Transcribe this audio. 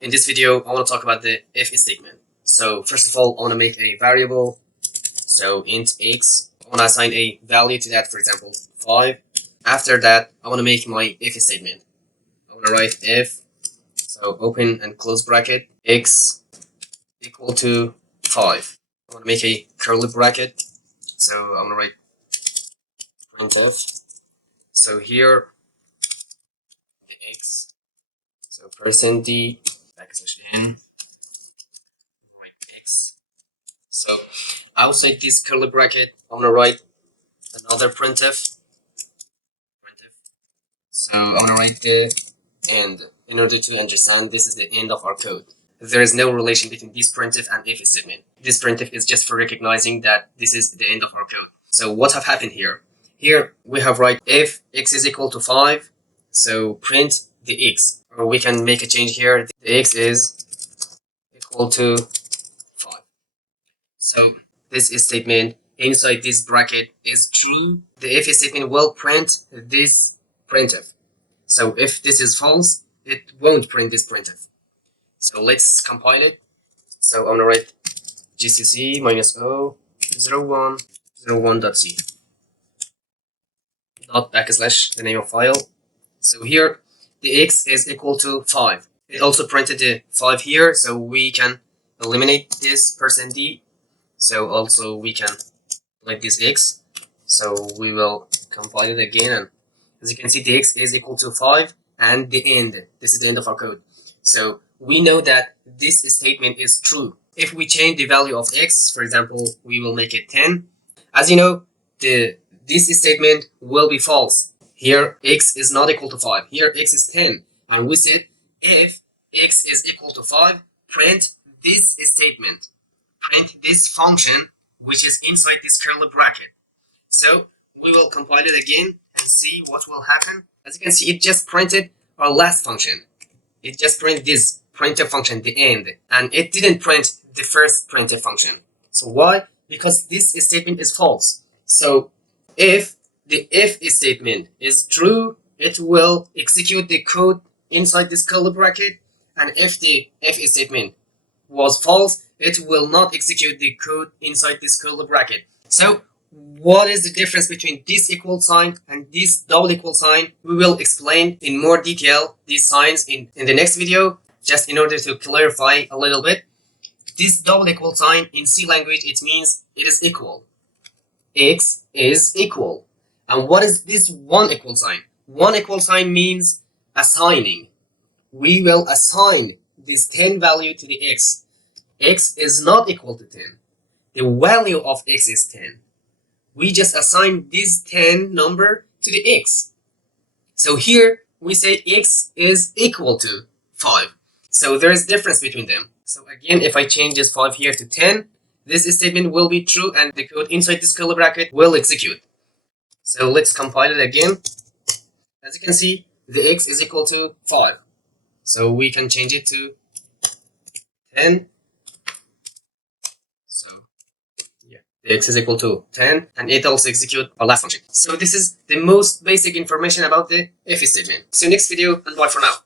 In this video, I want to talk about the if statement. So first of all, I want to make a variable. So int x, I want to assign a value to that, for example, 5. After that, I want to make my if statement. I want to write if, so open and close bracket, x equal to 5. I want to make a curly bracket. So I'm going to write printf. So here, the x, so %d \n x. So outside this curly bracket, I'm gonna write another printf. So I'm gonna write the end in order to understand this is the end of our code. There is no relation between this printf and if statement. This printf is just for recognizing that this is the end of our code. So what have happened here? Here we have write if x is equal to 5, so print the x. Or we can make a change here. The x is equal to 5. So this is statement inside this bracket is true. The if statement will print this printf. So if this is false, it won't print this printf. So let's compile it. So I'm gonna write gcc -o 01.c dot / the name of file. So here the x is equal to 5. It also printed the 5 here, so we can eliminate this %d. So also we can like this x. So we will compile it again, and as you can see, the x is equal to 5 and the end. This is the end of our code. So we know that this statement is true. If we change the value of x, for example, we will make it 10. As you know, this statement will be false. Here x is not equal to 5. Here x is 10. And we said if x is equal to 5, print this statement. Print this function which is inside this curly bracket. So we will compile it again and see what will happen. As you can see, it just printed our last function. It just printed this printf function, the end, and it didn't print the first printf function. So why? Because this statement is false. So if the if statement is true, it will execute the code inside this curly bracket, and if the if statement was false, it will not execute the code inside this curly bracket. So what is the difference between this equal sign and this double equal sign? We will explain in more detail these signs in the next video, just in order to clarify a little bit. This double equal sign in C language, it means it is equal. X is equal. And what is this one equal sign? One equal sign means assigning. We will assign this 10 value to the x. X is not equal to 10. The value of x is 10. We just assign this 10 number to the x. So here we say x is equal to 5. So there is difference between them. So again, if I change this 5 here to 10, this statement will be true and the code inside this curly bracket will execute. So let's compile it again. As you can see, the x is equal to 5. So we can change it to 10. So yeah, the x is equal to 10, and it also executes our last function. So this is the most basic information about the if statement. See you next video, and bye for now.